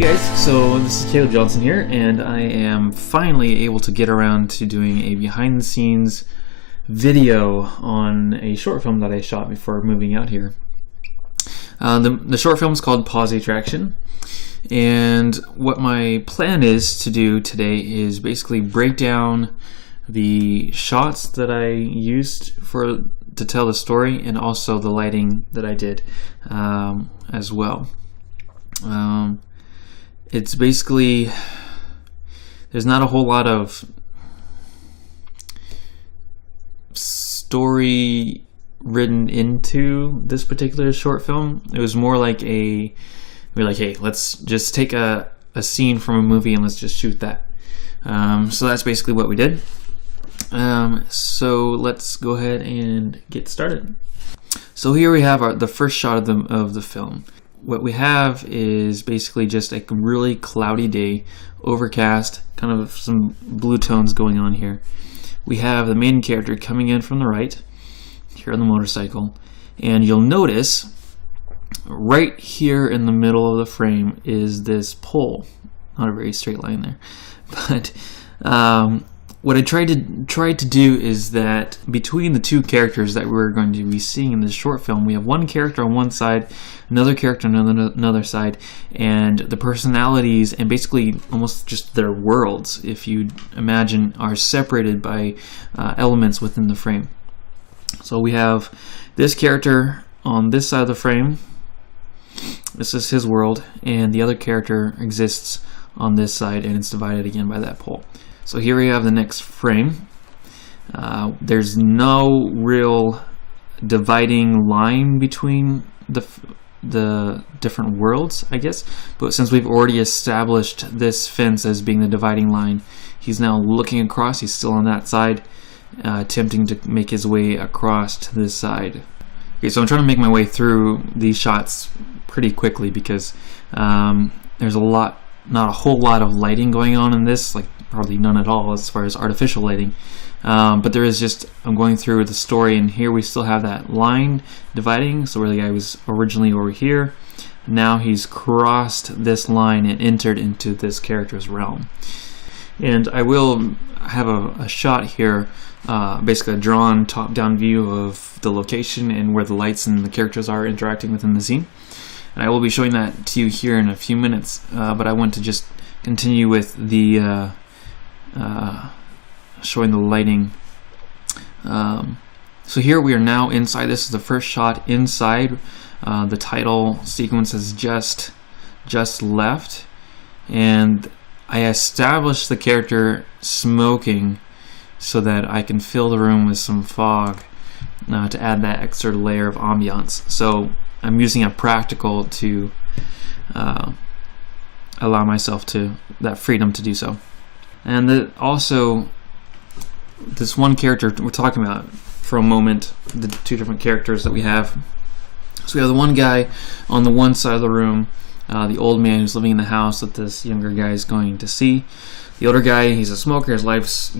Hey guys, so this is Caleb Johnson here, and I am finally able to get around to doing a behind the scenes video on a short film that I shot before moving out here. The short film is called Pause Attraction, and what my plan is to do today is basically break down the shots that I used to tell the story, and also the lighting that I did as well. It's basically, there's not a whole lot of story written into this particular short film. It was more like we're like, hey, let's just take a scene from a movie and let's just shoot that. So that's basically what we did. So let's go ahead and get started. So here we have the first shot of the film. What we have is basically just a really cloudy day, overcast, kind of some blue tones going on here. We have the main character coming in from the right, here on the motorcycle, and you'll notice right here in the middle of the frame is this pole. Not a very straight line there, but what I tried to do is that between the two characters that we're going to be seeing in this short film, we have one character on one side, another character on another side, and the personalities and basically almost just their worlds, if you imagine, are separated by elements within the frame. So we have this character on this side of the frame. This is his world, and the other character exists on this side, and it's divided again by that pole. So here we have the next frame. There's no real dividing line between the different worlds, I guess. But since we've already established this fence as being the dividing line, he's now looking across. He's still on that side, attempting to make his way across to this side. Okay, so I'm trying to make my way through these shots pretty quickly because there's not a whole lot of lighting going on in this, like hardly none at all as far as artificial lighting. But there is just, I'm going through the story, and here we still have that line dividing. So where the guy was originally over here, now he's crossed this line and entered into this character's realm. And I will have a shot here, basically a drawn top-down view of the location and where the lights and the characters are interacting within the scene. And I will be showing that to you here in a few minutes, but I want to just continue with the showing the lighting. So here we are now inside. This is the first shot inside. The title sequence has just left, and I established the character smoking so that I can fill the room with some fog to add that extra layer of ambiance. So I'm using a practical to allow myself that freedom to do so. And also, this one character we're talking about for a moment, the two different characters that we have. So we have the one guy on the one side of the room, the old man who's living in the house that this younger guy is going to see. The older guy, he's a smoker. His life's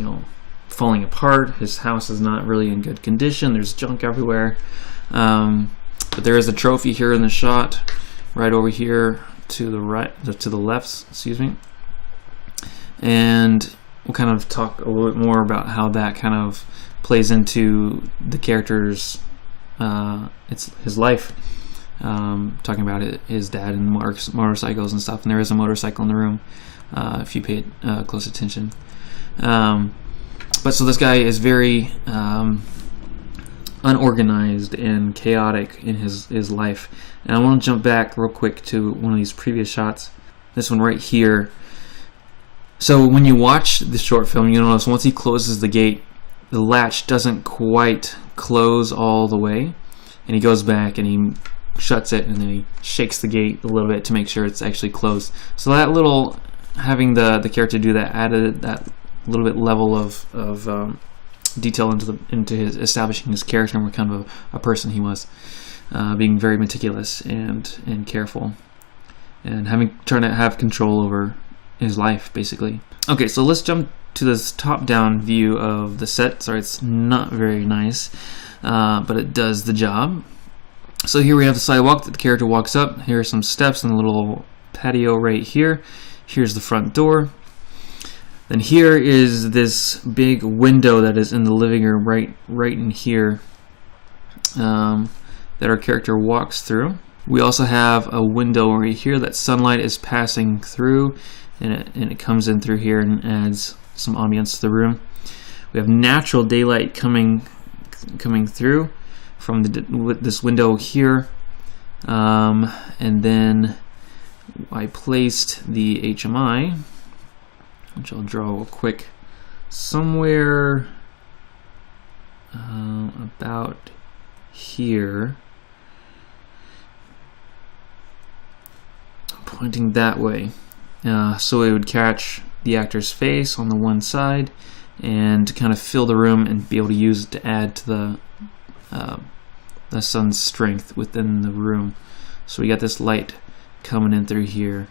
falling apart. His house is not really in good condition. There's junk everywhere. But there is a trophy here in the shot, right over here to the left, excuse me. And we'll kind of talk a little bit more about how that kind of plays into the character's it's his life. Talking about his dad and motorcycles and stuff, and there is a motorcycle in the room if you pay close attention. But so this guy is very unorganized and chaotic in his life. And I want to jump back real quick to one of these previous shots. This one right here. So when you watch the short film, you'll notice once he closes the gate, the latch doesn't quite close all the way, and he goes back and he shuts it, and then he shakes the gate a little bit to make sure it's actually closed. So that little, having the character do that, added that little bit level of detail into his establishing his character and what kind of a person he was, being very meticulous and careful, and trying to have control over his life, basically. Okay, so let's jump to this top-down view of the set. Sorry, it's not very nice, but it does the job. So here we have the sidewalk that the character walks up. Here are some steps and a little patio right here. Here's the front door. Then here is this big window that is in the living room right in here, that our character walks through. We also have a window right here that sunlight is passing through, and it comes in through here and adds some ambience to the room. We have natural daylight coming through from this window here, and then I placed the HMI, which I'll draw real quick, somewhere about here, pointing that way, so it would catch the actor's face on the one side and kind of fill the room and be able to use it to add to the sun's strength within the room. So we got this light coming in through here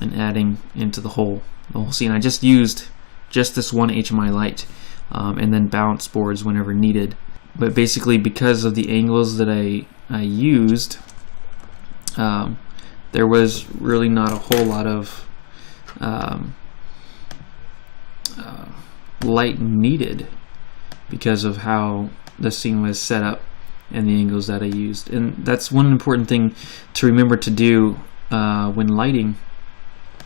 and adding into the whole scene. I just used this one HMI light, and then bounce boards whenever needed. But basically, because of the angles that I used, there was really not a whole lot of light needed because of how the scene was set up and the angles that I used. And that's one important thing to remember to do when lighting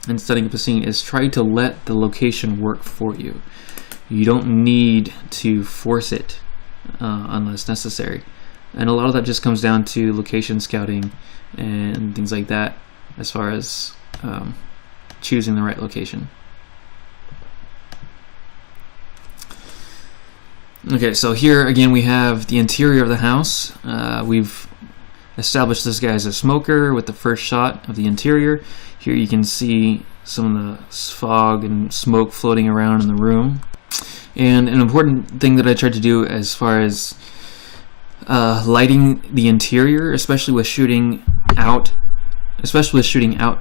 and setting up a scene, is try to let the location work for you. You don't need to force it unless necessary. And a lot of that just comes down to location scouting and things like that, as far as choosing the right location. Okay, so here again we have the interior of the house. We've established this guy as a smoker with the first shot of the interior. Here you can see some of the fog and smoke floating around in the room. And an important thing that I tried to do as far as lighting the interior, especially with shooting out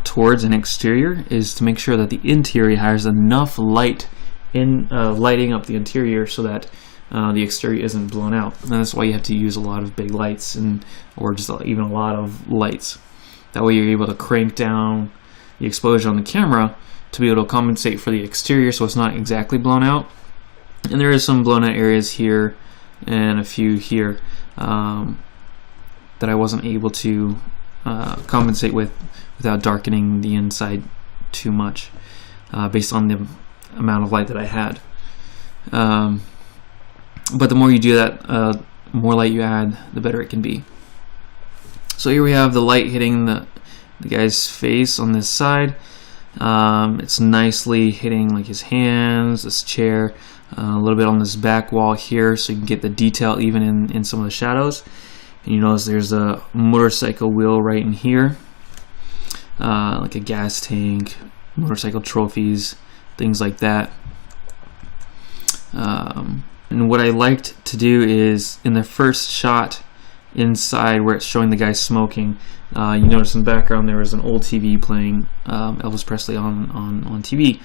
towards an exterior, is to make sure that the interior has enough light in lighting up the interior so that the exterior isn't blown out. And that's why you have to use a lot of big lights, or just even a lot of lights. That way you're able to crank down the exposure on the camera to be able to compensate for the exterior so it's not exactly blown out. And there is some blown out areas here and a few here that I wasn't able to compensate without darkening the inside too much, based on the amount of light that I had. But the more you do that, the more light you add, the better it can be. So here we have the light hitting the guy's face on this side. It's nicely hitting like his hands, this chair, a little bit on this back wall here, so you can get the detail even in some of the shadows. And you notice there's a motorcycle wheel right in here, like a gas tank, motorcycle trophies, things like that. And what I liked to do is, in the first shot inside where it's showing the guy smoking, you notice in the background there was an old TV playing Elvis Presley on TV.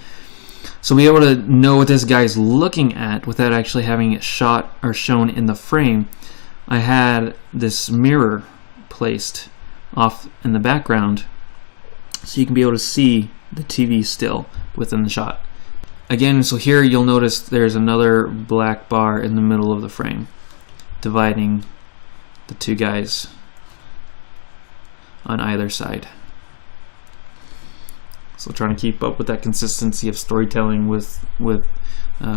So be able to know what this guy's looking at without actually having it shot or shown in the frame, I had this mirror placed off in the background so you can be able to see the TV still within the shot. Again, so here you'll notice there's another black bar in the middle of the frame dividing the two guys on either side. So trying to keep up with that consistency of storytelling with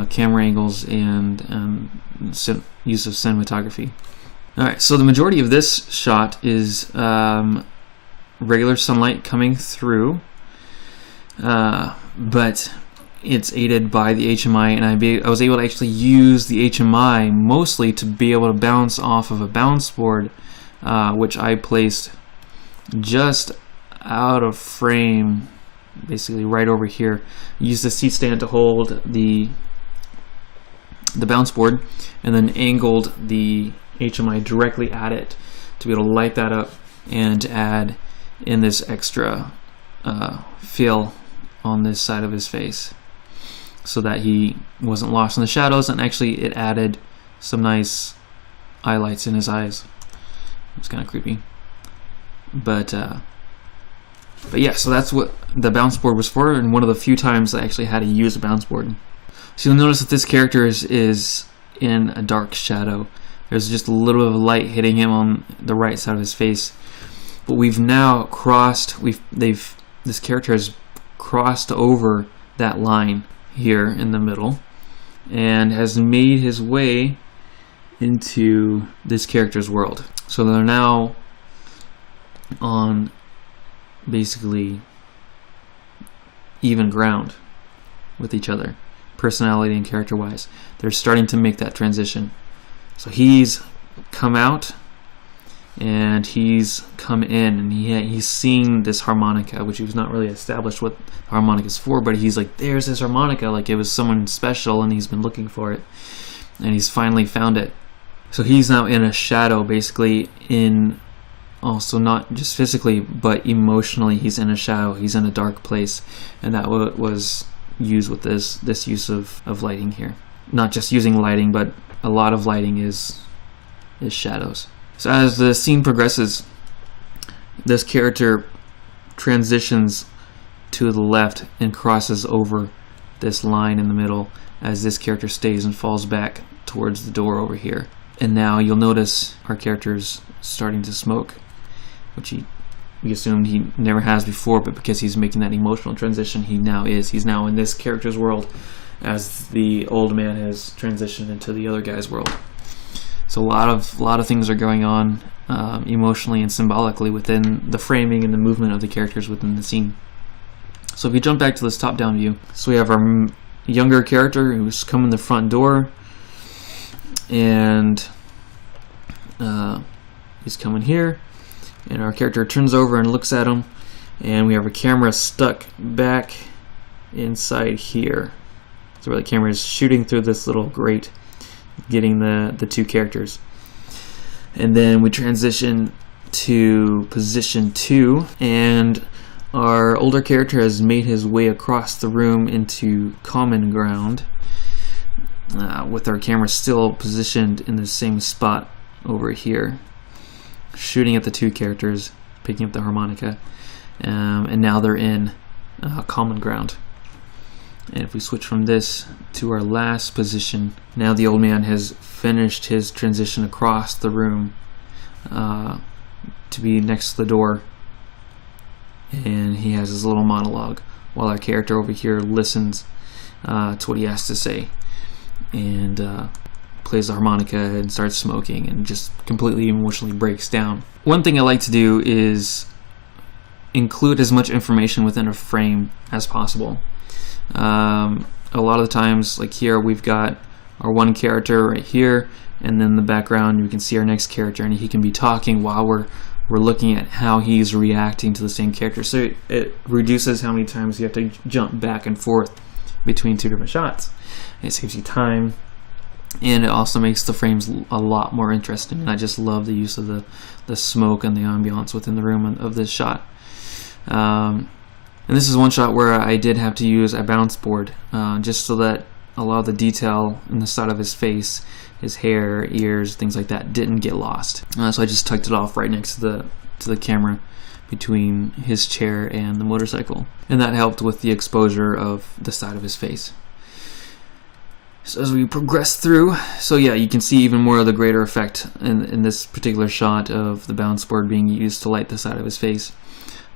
camera angles and use of cinematography. Alright, so the majority of this shot is regular sunlight coming through, but it's aided by the HMI, and I was able to actually use the HMI mostly to be able to bounce off of a bounce board, which I placed just out of frame, basically right over here. Use the seat stand to hold the bounce board, and then angled the HMI directly at it to be able to light that up and add in this extra fill on this side of his face, so that he wasn't lost in the shadows, and actually it added some nice highlights in his eyes. It's kind of creepy, but But yeah, so that's what the bounce board was for, and one of the few times I actually had to use a bounce board. So you'll notice that this character is in a dark shadow. There's just a little bit of light hitting him on the right side of his face. But we've now crossed, this character has crossed over that line here in the middle and has made his way into this character's world. So they're now on basically even ground with each other, personality and character wise. They're starting to make that transition. So he's come out and he's come in, and he's seeing this harmonica, which he was not really established what harmonica is for, but he's like, there's this harmonica, like it was someone special and he's been looking for it and he's finally found it. So he's now in a shadow, basically, in also not just physically but emotionally. He's in a shadow, he's in a dark place, and that was used with this use of lighting here. Not just using lighting, but a lot of lighting is shadows. So as the scene progresses, this character transitions to the left and crosses over this line in the middle as this character stays and falls back towards the door over here. And now you'll notice our character's starting to smoke, which we assumed he never has before, but because he's making that emotional transition, he now is. He's now in this character's world as the old man has transitioned into the other guy's world. So a lot of things are going on emotionally and symbolically within the framing and the movement of the characters within the scene. So if you jump back to this top-down view, so we have our younger character who's come in the front door, and he's coming here, and our character turns over and looks at him, and we have a camera stuck back inside here. So where the camera is shooting through this little grate, getting the two characters. And then we transition to position 2, and our older character has made his way across the room into common ground, with our camera still positioned in the same spot over here, shooting at the two characters, picking up the harmonica, and now they're in common ground. And if we switch from this to our last position, now the old man has finished his transition across the room to be next to the door, and he has his little monologue while our character over here listens to what he has to say, and plays the harmonica and starts smoking and just completely emotionally breaks down. One thing I like to do is include as much information within a frame as possible. A lot of the times, like here, we've got our one character right here, and then in the background we can see our next character, and he can be talking while we're looking at how he's reacting to the same character. So it reduces how many times you have to jump back and forth between two different shots. It saves you time, and it also makes the frames a lot more interesting. And I just love the use of the smoke and the ambiance within the room of this shot. And this is one shot where I did have to use a bounce board, just so that a lot of the detail in the side of his face, his hair, ears, things like that, didn't get lost. So I just tucked it off right next to the camera between his chair and the motorcycle, and that helped with the exposure of the side of his face. So as we progress through, so yeah, you can see even more of the greater effect in this particular shot of the bounce board being used to light the side of his face.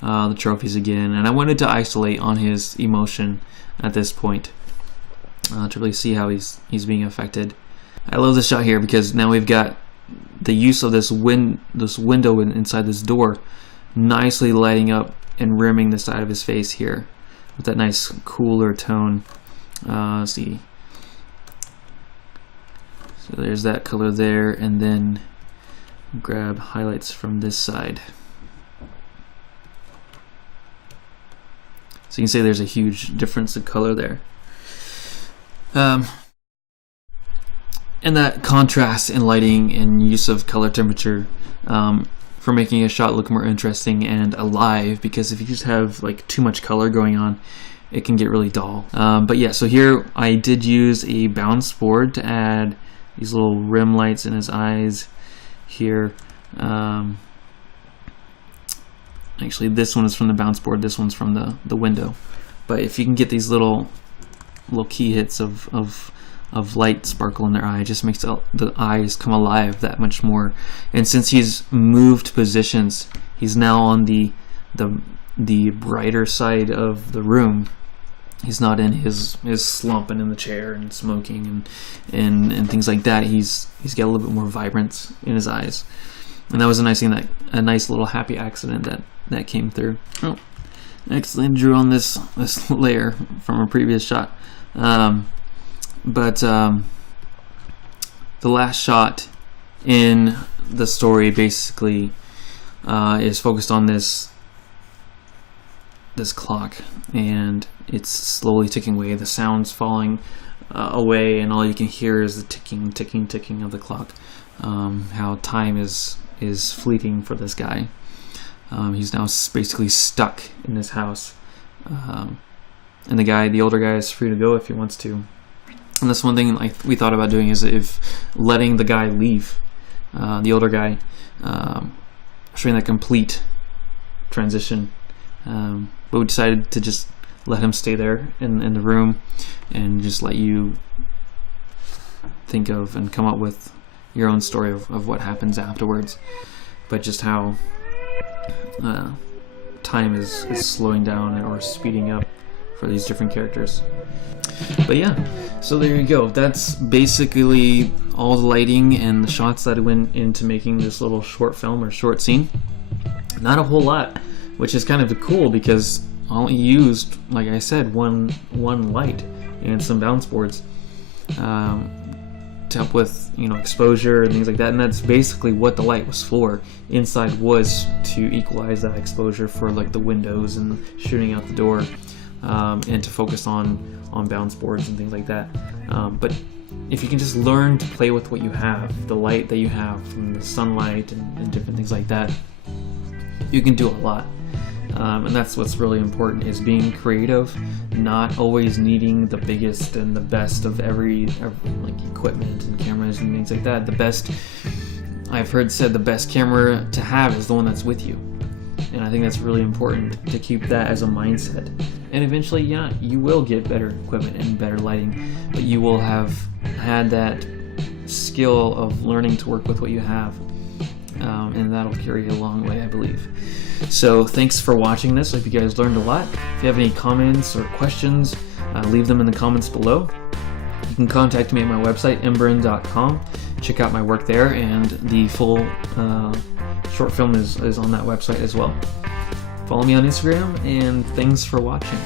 The trophies again, and I wanted to isolate on his emotion at this point to really see how he's being affected. I love this shot here because now we've got the use of this window inside this door nicely lighting up and rimming the side of his face here with that nice cooler tone. Let's see. So there's that color there, and then grab highlights from this side. So you can see there's a huge difference in color there. And that contrast in lighting and use of color temperature for making a shot look more interesting and alive, because if you just have like too much color going on, it can get really dull. But yeah, so here I did use a bounce board to add these little rim lights in his eyes here. Actually, this one is from the bounce board. This one's from the window. But if you can get these little key hits of light sparkle in their eye, it just makes the eyes come alive that much more. And since he's moved positions, he's now on the brighter side of the room. He's not in his slumping in the chair and smoking and things like that. He's got a little bit more vibrance in his eyes, and that was a nice thing, a nice little happy accident that came through. Oh, excellent, drew on this layer from a previous shot. But the last shot in the story basically is focused on this clock, and it's slowly ticking away. The sound's falling away, and all you can hear is the ticking of the clock. How time is fleeting for this guy. He's now basically stuck in this house, and the older guy is free to go if he wants to. And that's one thing we thought about doing, is if letting the guy leave, the older guy, showing that complete transition. But we decided to just let him stay there in the room and just let you think of and come up with your own story of what happens afterwards. But just how time is slowing down or speeding up for these different characters. But yeah, so there you go. That's basically all the lighting and the shots that went into making this little short film or short scene. Not a whole lot, which is kind of cool because I only used, like I said, one light and some bounce boards to help with exposure and things like that. And that's basically what the light was for. Inside was to equalize that exposure for like the windows and shooting out the door, and to focus on bounce boards and things like that. But if you can just learn to play with what you have, the light that you have from the sunlight and different things like that, you can do a lot. And that's what's really important, is being creative, not always needing the biggest and the best of every like equipment and cameras and things like that. The best, I've heard said, the best camera to have is the one that's with you. And I think that's really important to keep that as a mindset. And eventually, yeah, you will get better equipment and better lighting, but you will have had that skill of learning to work with what you have. And that'll carry you a long way, I believe. So thanks for watching this. I hope you guys learned a lot. If you have any comments or questions, leave them in the comments below. You can contact me at my website, embrin.com. Check out my work there, and the full short film is on that website as well. Follow me on Instagram, and thanks for watching.